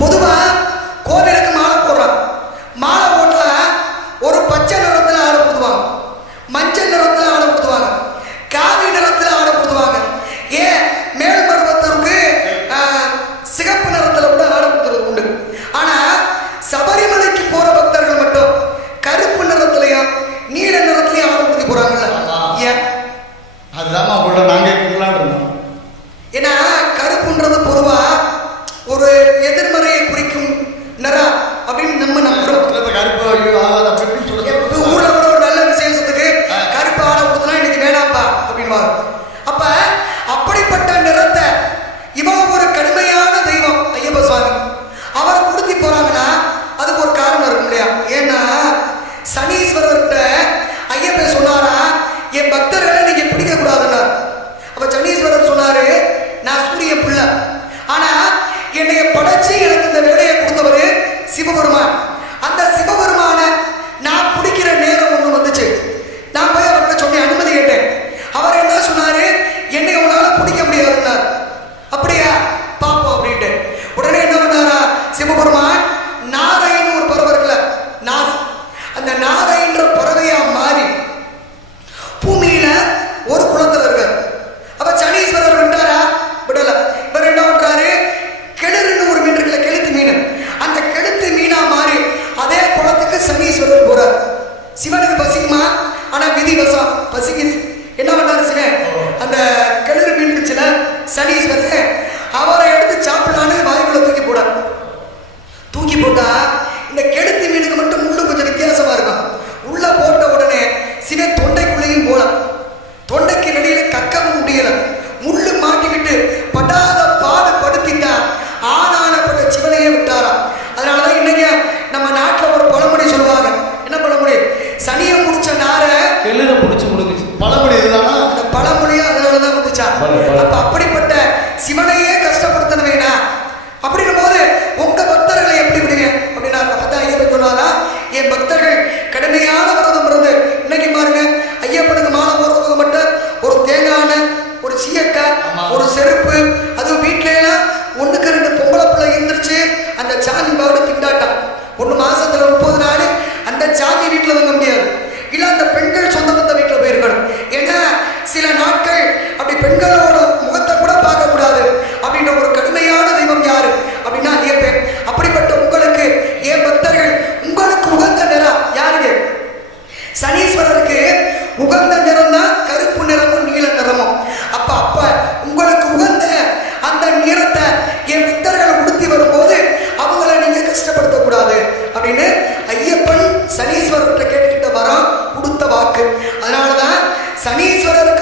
பொதுவா கோவிலுக்கு மாலை போடுறாங்க. மாலை போட்டா ஒரு பச்சை நிறத்துல ஆடை கொடுத்துவாங்க, மஞ்சள் நிறத்துல ஆடை கொடுத்துவாங்க, காவி நிறத்துல ஆடை கொடுத்துவாங்க. ஏன் மேல்மருவத்தூருக்கு சிகப்பு நிறத்துல கூட ஆடை கொடுத்துறது உண்டு. ஆனா சபரிமலைக்கு போற பக்தர்கள் மட்டும் கருப்பு நிறத்திலையும் நீல நிறத்திலையும் ஆடை கொடுத்து போறாங்கல்ல. ஏன்? அதுதான் நாங்க கேட்கலான் இருந்தோம். ஏன்னா கருப்புன்றது பொதுவா ஒரு எதிர்மறையை குறிக்கும் நிறம் அப்படின்னு நம்ம நம்புறோம். ஊர்ல ஒரு நல்ல விசேஷத்துக்கு கருப்பு ஆடை கொடுத்தா இன்னைக்கு வேணாப்பா அப்படின்னு. அப்ப அப்படிப்பட்ட நிறத்தை இவன் ஒரு கடுமையான தெய்வம் ஐயப்ப சுவாமி அவரை கொடுத்தி போறாங்கன்னா அதுக்கு ஒரு காரணம் இருக்கும் இல்லையா? ஏன்னா சனீஸ்வரர்கிட்ட ஐயப்பன் சொன்னாரா, என் பக்தர்களை நீங்க பிடிக்க கூடாதுன்னா. அப்ப சனீஸ்வரர் சொன்னாரு, நான் சூரிய பிள்ளை, ஆனா என்னைய படைச்சு எனக்கு இந்த வேலையை கொடுத்தவரு சிவபெருமான். அந்த சிவபெருமான நான் பிடிக்கிற நேரம் ஒண்ணு வந்துச்சு. நான் போய் அவர்கிட்ட சொன்னேன், அனுமதி கேட்டேன். அவர் என்ன சொன்னாரு, என்னை உன்னால பிடிக்க முடியாதுன்னார். அப்படியா, பாப்போம் அப்படின்ட்டு. உடனே என்ன பண்ணாரா சிவபெருமான், நாரைன்னு ஒரு பறவை இருக்குல்ல, நாரை, அந்த நாரைன்ற பறவையா மாறி பூமியில ஒரு குளத்துல இருக்காரு. அப்ப சனீஸ்வரர் விட்டாரா? விடல. இவர் என்ன பண்றாரு, கெளுருன்னு ஒரு மீன் இருக்குல்ல, கெளுத்து மீன், அந்த கெளுத்து மீனா மாறி அதே குளத்துக்கு சனீஸ்வரர் போறார். சிவனுக்கு பசிக்குமா? ஆனா விதிவசம் பசிக்குது. என்ன பண்ணாரு சிவன், அந்த கெளுரு மீன் இருந்துச்சுல, சனீஸ்வரர் அவரை எடுத்து சாப்பிடலான்னு வாய்க்குள்ள தூக்கி போடார். தூக்கி போட்டா இந்த கெளுத்து மீனுக்கு மட்டும் முள்ளு கொஞ்சம் வித்தியாசமா இருக்கும். உள்ள போட்ட உடனே சிவன் தொண்டைக்குள்ளேயும் போல, தொண்டைக்கு வெளியில கக்கவும் முடியல, முள்ளு மாட்டிக்கிட்டு படாத பாடு படுத்திட்டா ஆனானப்பட்ட சிவனையே விட்டாராம். அதனாலதான் இன்னைக்கு நம்ம நாட்டுல ஒரு பழமொழி சொல்லுவாங்க. என்ன பழமொழி? சனியை முடிச்ச நார எழுத முடிச்சு முடிச்சு பழமொழி. இதுதானா அந்த பழமொழி? அதனாலதான் வந்துச்சா. அப்ப அப்படிப்பட்ட சிவனையே கஷ்டப்படுத்தணுவேனா அப்படின்னும் போது உங்க பக்தர்களை எப்படி விடுங்க அப்படின்னா, அப்பதான் ஐயப்பன் சொன்னாரா, என் பக்தர்கள் கடுமையான விரதம் இருந்து இன்னைக்கு பாருங்க ஐயப்பனுக்கு மாலை போடுறதுக்கு மட்டும் ஒரு தேங்காய், ஒரு சீயக்காய், ஒரு செருப்பு, அதுவும் வீட்டுல எல்லாம் ஒண்ணுக்கு 2 பொம்பளை பிள்ளை இருந்துருச்சு, அந்த சாமி பாடு திண்டாட்டம். 1 மாசத்துல 30 நாள் அந்த சாமி வீட்டுல தங்க முடியாது. இல்ல அந்த பெண்கள் சொந்த பந்த வீட்டுல போயிருக்கணும். ஏன்னா சில நாட்கள் அப்படி பெண்களோட முகத்தை கூட பார்க்க கூடாது அப்படின்ற ஒரு கடுமையான தெய்வம் யாரு அப்படின்னா ஐயப்பன். அப்படிப்பட்ட உங்களுக்கு என் பக்தர்கள், உங்களுக்கு உகந்த நிறம் யாருக்கு? சனீஸ்வரருக்கு உகந்த நிறம் தான் கருப்பு நிறமும் நீல நிறமும். அப்ப உங்களுக்கு உகந்த அந்த நிறத்தை என் பக்தர்கள் உடுத்தி வரும்போது அவங்கள நீங்க கஷ்டப்படுத்தக்கூடாது அப்படின்னு ஐயப்பன் சனீஸ்வரர்கிட்ட கேட்டுக்கிட்ட வரம் கொடுத்த வாக்கு. அதனாலதான் சனீஸ்வரர்